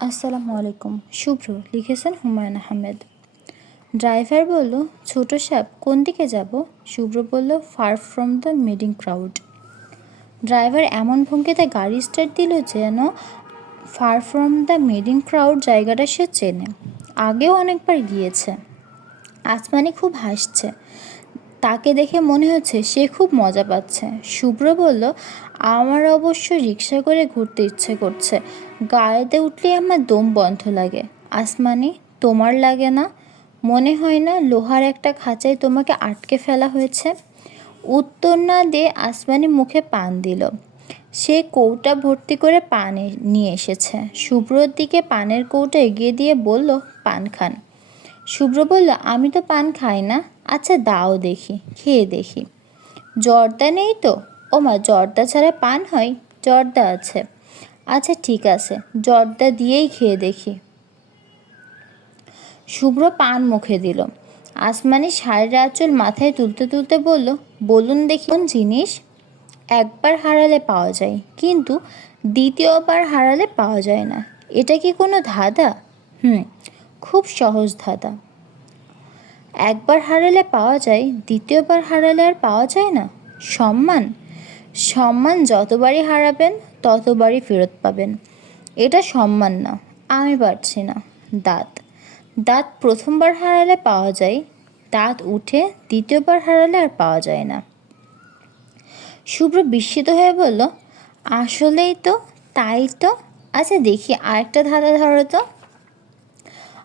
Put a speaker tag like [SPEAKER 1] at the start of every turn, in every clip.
[SPEAKER 1] আসসালামু আলাইকুম। শুভ্র লিখেছেন হুমায়ুন আহমেদ। ড্রাইভার বলল, ছোট সাপ, কোন দিকে যাব? শুভ্র বলল far from the madding crowd driver এমন ভঙ্গিতে গাড়ি স্টার্ট দিল যেন far from the madding crowd জায়গাটা সে চেনে। আগেও অনেকবার গিয়েছে। আসমানি খুব হাসছে। তাকে দেখে মনে হচ্ছে সে খুব মজা পাচ্ছে। শুভ্র বলল, আমার অবশ্য রিক্সা করে ঘুরতে ইচ্ছে করছে। গাড়িতে উঠলেই আমার দম বন্ধ লাগে। আসমানি, তোমার লাগে না? মনে হয় না লোহার একটা খাঁচায় তোমাকে আটকে ফেলা হয়েছে? উত্তর না দিয়ে আসমানি মুখে পান দিল। সে কৌটা ভর্তি করে পান নিয়ে এসেছে। শুভ্রর দিকে পানের কৌটা এগিয়ে দিয়ে বলল, পান খান। শুভ্র বলল, আমি তো পান খাই না। আচ্ছা দাও দেখি, খেয়ে দেখি। জর্দা নেই তো? ও মা, জর্দা ছাড়া পান হয়? জর্দা আছে। আচ্ছা ঠিক আছে, জর্দা দিয়েই খেয়ে দেখি। শুভ্র পান মুখে দিল। আসমানি শাড়ির আঁচল মাথায় তুলতে তুলতে বলল, বলুন দেখি কোন জিনিস? একবার হারালে পাওয়া যায়, কিন্তু দ্বিতীয়বার হারালে পাওয়া যায় না। এটা কি কোনো ধাঁধা? হুম, খুব সহজ ধাঁধা। একবার হারালে পাওয়া যায়, দ্বিতীয়বার হারালে আর পাওয়া যায় না। সম্মান। সম্মান যতবারই হারাবেন, ততবারই ফেরত পাবেন। এটা সম্মান না, আমি পারছি না। দাঁত। দাঁত প্রথমবার হারালে পাওয়া যায়, দাঁত উঠে দ্বিতীয়বার হারালে আর পাওয়া যায় না। শুভ্র বিস্মিত হয়ে বলল, আসলেই তো, তাই তো। আচ্ছা দেখি আরেকটা ধাঁধা ধরো তো।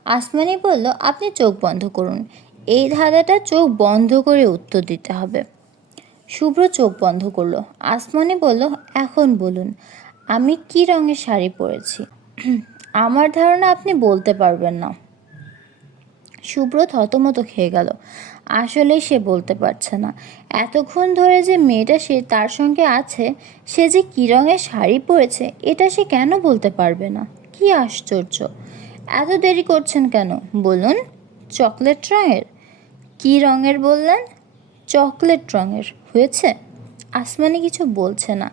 [SPEAKER 1] আসমানি বলল, আপনি চোখ বন্ধ করুন। এই ধাঁধাটা চোখ বন্ধ করে উত্তর দিতে হবে। শুভ্র চোখ বন্ধ করল। আসমানি বলল, এখন বলুন, আমি কি রঙের শাড়ি পরেছি? আমার ধারণা আপনি বলতে পারবেন না। শুভ্র থতমত খেয়ে গেল। আসলে সে বলতে পারছে না। এতক্ষণ ধরে যে মেয়েটা সে তার সঙ্গে আছে, সে যে কী রঙের শাড়ি পরেছে, এটা সে কেন বলতে পারবে না? কি আশ্চর্য। এত দেরি করছেন কেন? বলুন, চকলেট রঙের? কী রঙের বললেন? চকলেট রঙের। হয়েছে? আসমানি কিছু বলছে না।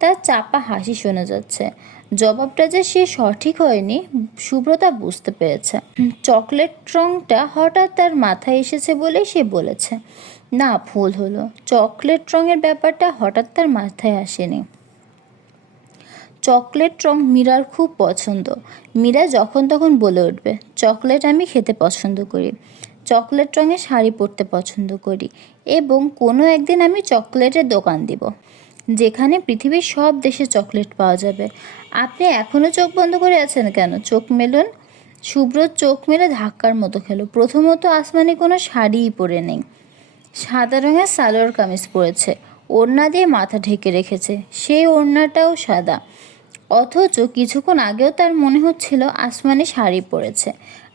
[SPEAKER 1] তার চাপা হাসি শোনা যাচ্ছে। জবাবটা যে সে সঠিক হয়নি, সুব্রতা বুঝতে পেরেছে। চকলেট রঙটা হঠাৎ তার মাথায় এসেছে বলেই সে বলেছে। না, ভুল হলো। চকলেট রঙের ব্যাপারটা হঠাৎ তার মাথায় আসেনি। চকলেট রং মীরার খুব পছন্দ। মীরা যখন তখন বলে উঠবে, চকলেট আমি খেতে পছন্দ করি। চকলেট রঙের শাড়ি পরতে পছন্দ করি এবং কোনো একদিন আমি চকলেটের দোকান দিব, যেখানে পৃথিবীর সব দেশে চকলেট পাওয়া যাবে। আপনি এখনও চোখ বন্ধ করে আছেন কেন? চোখ মেলুন। শুভ্র চোখ মেলে ধাক্কার মতো খেলো। প্রথমত আসমানি কোনো শাড়িই পরে নেই। সাদা রঙের সালোয়ার কামিজ পরেছে। ওড়না দিয়ে মাথা ঢেকে রেখেছে। সেই ওড়নাটাও সাদা। অথচ কিছুক্ষণ আগেও তার মনে হচ্ছিল আসমানি শাড়ি পরেছে।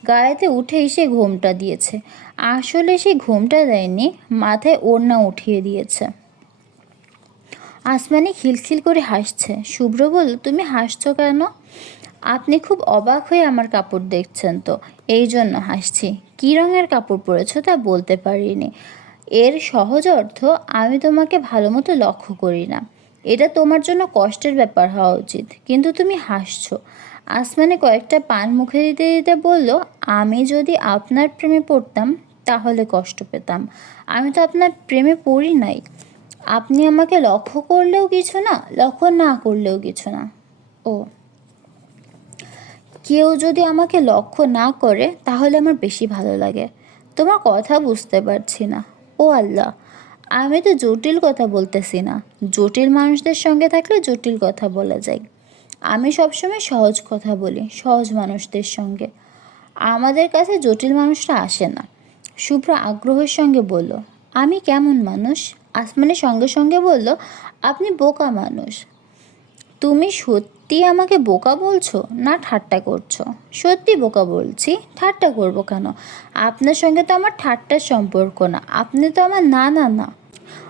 [SPEAKER 1] গায়েতে উঠেই সে ঘোমটা দিয়েছে। আসলে সে ঘোমটা দেয়নি, মাথায় ওড়না উঠিয়ে দিয়েছে। আসমানি খিলখিল করে হাসছে। শুভ্র বলল, তুমি হাসছো কেন? আপনি খুব অবাক হয়ে আমার কাপড় দেখছেন তো। এই জন্য হাসছি। কী রঙের কাপড় পরেছো তা বলতে পারিনি। এর সহজ অর্থ, আমি তোমাকে ভালো মতো লক্ষ্য করি না। এটা তোমার জন্য কষ্টের ব্যাপার হওয়া উচিত। কিন্তু তুমি হাসছো। আসমানে কয়েকটা পান মুখে দিতে দিতে বলল, আমি যদি আপনার প্রেমে পড়তাম, তাহলে কষ্ট পেতাম। আমি তো আপনার প্রেমে পড়ি নাই। আপনি আমাকে লক্ষ্য করলেও কিছু না, লক্ষ্য না করলেও কিছু না। ও। কেউ যদি আমাকে লক্ষ্য না করে, তাহলে আমার বেশি ভালো লাগে। তোমার কথা বুঝতে পারছি না। ও আল্লাহ, আমি তো জটিল কথা বলতেছি না। জটিল মানুষদের সঙ্গে থাকলে জটিল কথা বলা যায়। আমি সবসময় সহজ কথা বলি, সহজ মানুষদের সঙ্গে। আমাদের কাছে জটিল মানুষরা আসে না। শুভ্র আগ্রহের সঙ্গে বলল, আমি কেমন মানুষ? আসমানের সঙ্গে সঙ্গে বলল, আপনি বোকা মানুষ। তুমি সত্যি আমাকে বোকা বলছো না ঠাট্টা করছ? সত্যি বোকা বলছি? ঠাট্টা করব কেন? আপনার সঙ্গে তো আমার ঠাট্টার সম্পর্ক না। আপনি তো আমার না না না।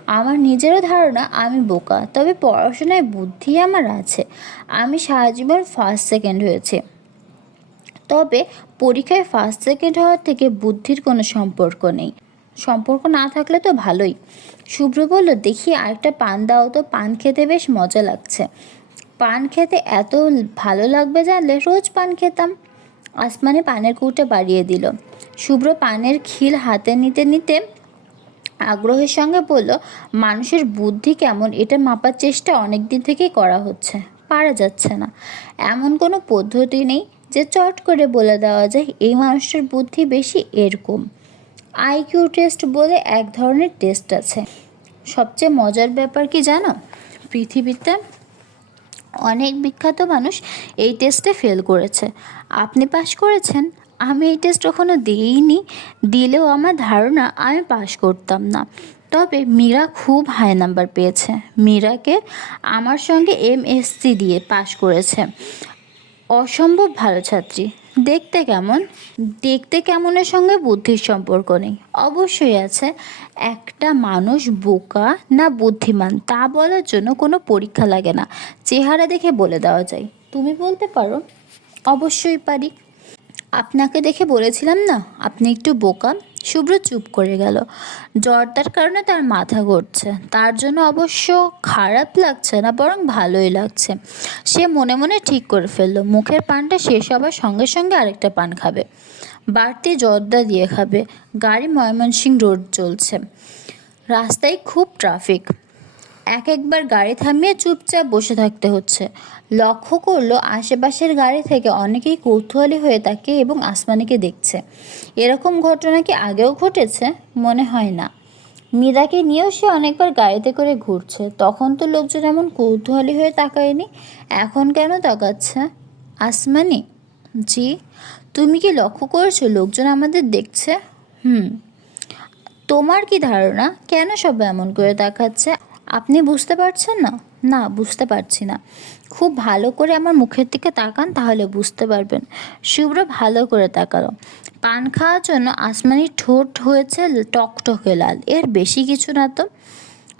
[SPEAKER 1] আমার নিজেরও ধারণা, আমি বোকা। তবে পড়াশোনায় বুদ্ধি আমার আছে। আমি সারা জীবন ফার্স্ট সেকেন্ড হয়েছে। তবে পরীক্ষায় ফার্স্ট সেকেন্ড হওয়ার থেকে বুদ্ধির কোনো সম্পর্ক নেই। সম্পর্ক না থাকলে তো ভালোই। শুভ্র বলল, দেখি আরেকটা পান দাও তো, পান খেতে বেশ মজা লাগছে। পান খেতে এত ভালো লাগবে জানলে রোজ পান খেতাম। আসমানে পানের কৌটা বাড়িয়ে দিল। শুভ্র পানের খিল হাতে নিতে নিতে আগ্রহের সঙ্গে বলল, মানুষের বুদ্ধি কেমন? এটা মাপার চেষ্টা অনেক দিন থেকেই করা হচ্ছে। পারা যাচ্ছে না। এমন কোনো পদ্ধতি নেই যে চট করে বলে দেওয়া যায়, এই মানুষের বুদ্ধি বেশি এরকম। আইকিউ টেস্ট বলে এক ধরনের টেস্ট আছে। সবচেয়ে মজার ব্যাপার কি জানো? পৃথিবীতে অনেক বিখ্যাত মানুষ এই টেস্টে ফেল করেছে। আপনি পাশ করেছেন আমি এই টেস্ট কখনো দিইনি, দিলেও আমার ধারণা আমি পাশ করতাম না। তবে মীরা খুব হাই নাম্বার পেয়েছে। মীরাকে আমার সঙ্গে এমএসসি দিয়ে পাশ করেছে। অসম্ভব ভালো ছাত্রী। দেখতে কেমন? দেখতে কেমনের সঙ্গে বুদ্ধির সম্পর্ক নেই। অবশ্যই আছে, একটা মানুষ বোকা না বুদ্ধিমান, তা বলার জন্য কোনো পরীক্ষা লাগে না। চেহারা দেখে বলে দেওয়া যায়। তুমি বলতে পারো? অবশ্যই পারি। আপনাকে দেখে বলেছিলাম না, আপনি একটু বোকা। শুভ্র চুপ করে গেল। জ্বরটার কারণে তার মাথা ঘুরছে। তার জন্য অবশ্য খারাপ লাগছে না, বরং ভালোই লাগছে। সে মনে মনে ঠিক করে ফেলল, মুখের পানটা শেষ হবার সঙ্গে সঙ্গে আরেকটা পান খাবে। বাড়তি জর্দা দিয়ে খাবে। গাড়ি ময়মনসিং রোড চলছে। রাস্তায় খুব ট্রাফিক। এক একবার গাড়ি থামিয়ে চুপচাপ বসে থাকতে হচ্ছে। লক্ষ্য করল আশেপাশের গাড়ি থেকে অনেকেই কৌতূহলী হয়ে থাকে এবং আসমানিকে দেখছে। এরকম ঘটনা কি আগেও ঘটেছে? মনে হয় না। মীরাকে নিয়েও সে অনেকবার গাড়িতে করে ঘুরছে। তখন তো লোকজন এমন কৌতূহলী হয়ে তাকায়নি। এখন কেন তাকাচ্ছে? আসমানি? জি, তুমি কি লক্ষ্য করেছ লোকজন আমাদের দেখছে? হুম। তোমার কি ধারণা? কেন সব এমন করে দেখাচ্ছে আপনি বুঝতে পারছেন না? না, বুঝতে পারছি না। খুব ভালো করে আমার মুখের দিকে তাকান, তাহলে বুঝতে পারবেন। শুভ্র ভালো করে তাকালো। পান খাওয়ার জন্য আসমানি ঠোঁট হয়েছে টকটকে লাল। এর বেশি কিছু না তো।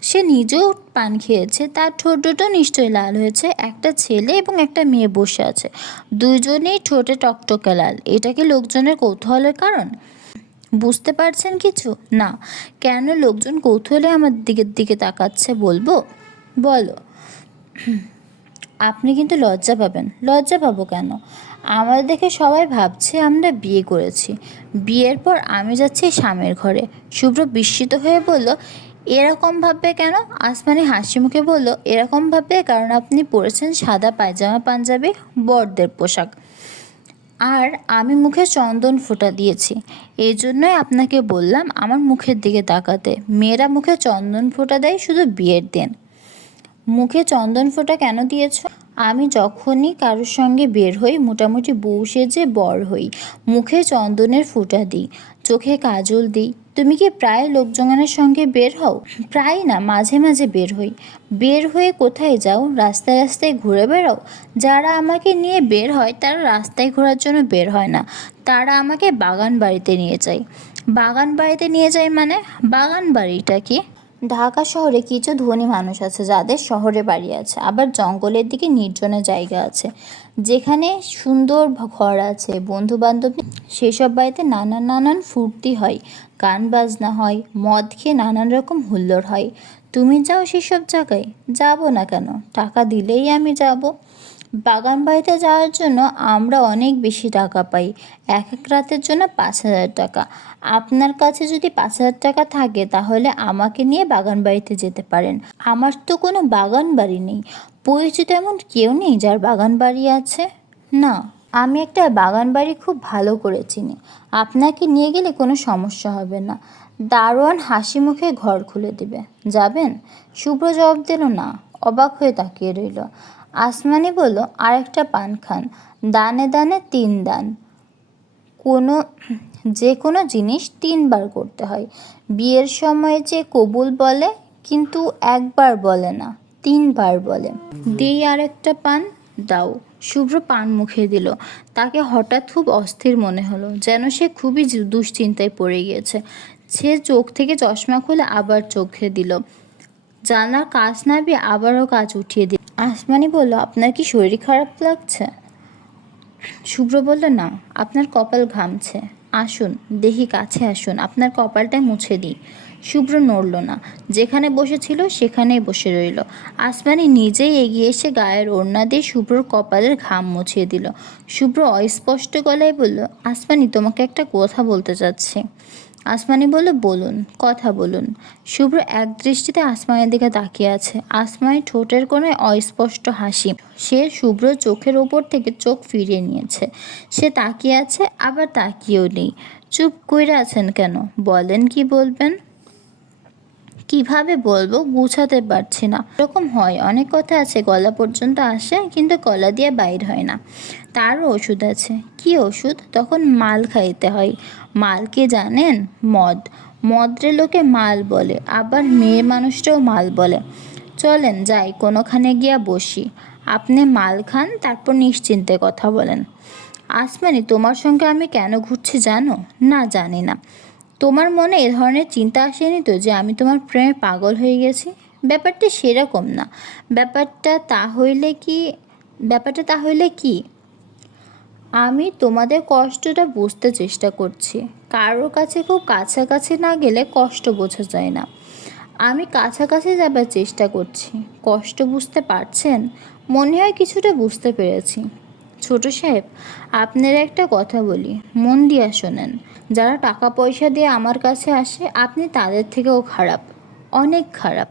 [SPEAKER 1] সে নিজেও পান খেয়েছে। তার ঠোঁট দুটো নিশ্চয়ই লাল হয়েছে। একটা ছেলে এবং একটা মেয়ে বসে আছে। দুজনেই ঠোঁটে টকটকে লাল। এটা কি লোকজনের কৌতূহলের কারণ? বুঝতে পারছেন কিছু? না। কেন লোকজন কৌতূহলে আমার দিকের দিকে তাকাচ্ছে বলব? বলো। আপনি কিন্তু লজ্জা পাবেন। লজ্জা পাবো কেন? আমাদের দেখে সবাই ভাবছে আমরা বিয়ে করেছি। বিয়ের পর আমি যাচ্ছি স্বামীর ঘরে। শুভ্র বিস্মিত হয়ে বলল, এরকম ভাববে কেন? আসমানি হাসি মুখে বলল, এরকম ভাববে কারণ আপনি পরেছেন সাদা পায়জামা, পাঞ্জাবি, বড়দের পোশাক। আর আমি মুখে চন্দন ফোঁটা দিয়েছি। এই জন্যই আপনাকে বললাম আমার মুখের দিকে তাকাতে। মেয়েরা মুখে চন্দন ফোঁটা দেয়, শুধু বিয়ের দিন। মুখে চন্দন ফোঁটা কেন দিয়েছ? আমি যখনই কারোর সঙ্গে বের হই, মোটামুটি বউ সেজে বর হই। মুখে চন্দনের ফোঁটা দিই। চোখে কাজল দিই। তুমি কি প্রায় লোকজনের সঙ্গে বের হও? প্রায় না, মাঝে মাঝে বের হই। বের হয়ে কোথায় যাও? রাস্তায় রাস্তায় ঘুরে বেড়াও? যারা আমাকে নিয়ে বের হয়, তারা রাস্তায় ঘোরার জন্য বের হয় না। তারা আমাকে বাগান বাড়িতে নিয়ে যায়। বাগান বাড়িতে নিয়ে যায় মানে? বাগান বাড়িটা কি? ঢাকা শহরে কিছু ধনী মানুষ আছে যাদের শহরে বাড়ি আছে, আবার জঙ্গলের দিকে নির্জনে জায়গা আছে। যেখানে সুন্দর ঘর আছে বন্ধু বান্ধব সেসব বাড়িতে নানান নানান ফুর্তি হয়, গান বাজনা হয়, মদ খেয়ে নানান রকম হুল্লোড় হয়। তুমি যাও সেসব জায়গায়, যাব না কেন? টাকা দিলেই আমি যাব। বাগান বাড়িতে যাওয়ার জন্য আমরা অনেক বেশি টাকা পাই। এক এক রাতের জন্য পাঁচ হাজার টাকা। আপনার কাছে যদি পাঁচ হাজার টাকা থাকে, তাহলে আমাকে নিয়ে বাগান বাড়িতে যেতে পারেন। আমার তো কোনো বাগান বাড়ি নেই। পরিচিত এমন কেউ নেই যার বাগান বাড়ি আছে? না। আমি একটা বাগান বাড়ি খুব ভালো করে চিনি। আপনাকে নিয়ে গেলে কোনো সমস্যা হবে না। দারোয়ান হাসি মুখে ঘর খুলে দিবে। যাবেন? শুভ্র জবাব দিল না। অবাক হয়ে তাকিয়ে রইল। আসমানি বলল, আরেকটা পান খান। দানে দানে তিন দান। কোনো, যে কোনো জিনিস তিনবার করতে হয়। বিয়ের সময় যে কবুল বলে, কিন্তু একবার বলে না, তিনবার বলে। দিই আরেকটা পান, দাও। শুভ্র পান মুখে দিল। তাকে হঠাৎ খুব অস্থির মনে হলো, যেন সে খুবই দুশ্চিন্তায় পড়ে গিয়েছে। সে চোখ থেকে চশমা খুলে আবার চোখে দিল। জানলার কাজ নামিয়ে আবারও কাজ উঠিয়ে দিল। আসমানি বলল, আপনার কি শরীর খারাপ লাগছে? শুভ্র বলল, না, আপনার কপাল ঘামছে। আসুন দেখি কাছে আসুন, আপনার কপালটাই মুছে দিই। শুভ্র নড়ল না। যেখানে বসেছিল সেখানেই বসে রইল। আসমানি নিজেই এগিয়ে এসে গায়ের ওড়না দিয়ে শুভ্রর কপালের ঘাম মুছিয়ে দিল। শুভ্র অস্পষ্ট গলায় বলল, আসমানি, তোমাকে একটা কথা বলতে চাচ্ছি। আসমানি বলল, বলুন, কথা বলুন। শুভ্র এক দৃষ্টিতে আসমানের দিকে তাকিয়ে আছে। আসমানি ঠোঁটের কোনো অস্পষ্ট হাসি। সে শুভ্র চোখের ওপর থেকে চোখ ফিরিয়ে নিয়েছে। সে তাকিয়ে আছে, আবার তাকিয়েও নেই। চুপ কইরা আছেন কেন? বলেন কি বলবেন? কীভাবে বলব গুছাতে পারছি না। এরকম হয়। অনেক কথা আছে, গলা পর্যন্ত আসে কিন্তু গলা দিয়ে বাইর হয় না। তারও ওষুধ আছে। কি ওষুধ? তখন মাল খাইতে হয়। মাল কি জানেন? মদ। মদ্রে লোকে মাল বলে, আবার মেয়ে মানুষটাও মাল বলে। চলেন যাই, কোনোখানে গিয়া বসি। আপনি মাল খান, তারপর নিশ্চিন্তে কথা বলেন। আসমানি, তোমার সঙ্গে আমি কেন ঘুরছি জানো? না জানি না। তোমার মনে এ ধরনের চিন্তা আসেনি তো যে আমি তোমার প্রেমে পাগল হয়ে গেছি? ব্যাপারটা সেরকম না। ব্যাপারটা তা হইলে কি, ব্যাপারটা তা হইলে কি? আমি তোমাদের কষ্টটা বুঝতে চেষ্টা করছি। কারোর কাছে খুব কাছাকাছি না গেলে কষ্ট বোঝা যায় না। আমি কাছাকাছি যাবার চেষ্টা করছি। কষ্ট বুঝতে পারছেন? মনে হয় কিছুটা বুঝতে পেরেছি। ছোট সাহেব, আপনার একটা কথা বলি। মন দিয়া শোনেন, যারা টাকা পয়সা দিয়ে আমার কাছে আসে, আপনি তাদের থেকেও খারাপ, অনেক খারাপ।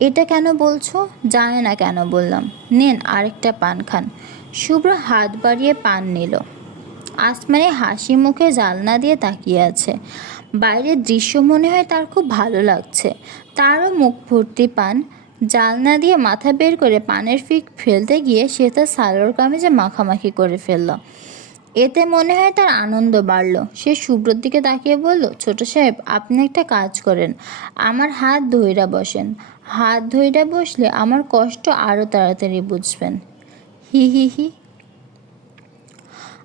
[SPEAKER 1] এটা কেন বলছো? জানে না কেন বললাম। নেন আরেকটা পান খান। শুভ্র হাত বাড়িয়ে পান নিল। আসমানি হাসি মুখে জালনা দিয়ে তাকিয়ে আছে। বাইরের দৃশ্য মনে হয় তার খুব ভালো লাগছে। তারও মুখ ভর্তি পান। জালনা দিয়ে মাথা বের করে পানের ফিক ফেলতে গিয়ে সে তার সালোয়ার কামিজে মাখামাখি করে ফেলল। এতে মনে হয় তার আনন্দ বাড়ল। সে শুভ্রর দিকে তাকিয়ে বলল, ছোট সাহেব, আপনি একটা কাজ করেন। আমার হাত ধইরা বসেন। হাত ধইরা বসলে আমার কষ্ট আরও তাড়াতাড়ি বুঝবেন। হি হি হি।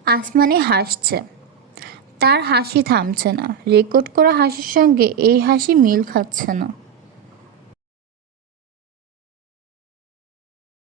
[SPEAKER 1] আসমানি হাসছে। তার হাসি থামছে না। রেকর্ড করা হাসির সঙ্গে এই হাসি মিল খাচ্ছে না।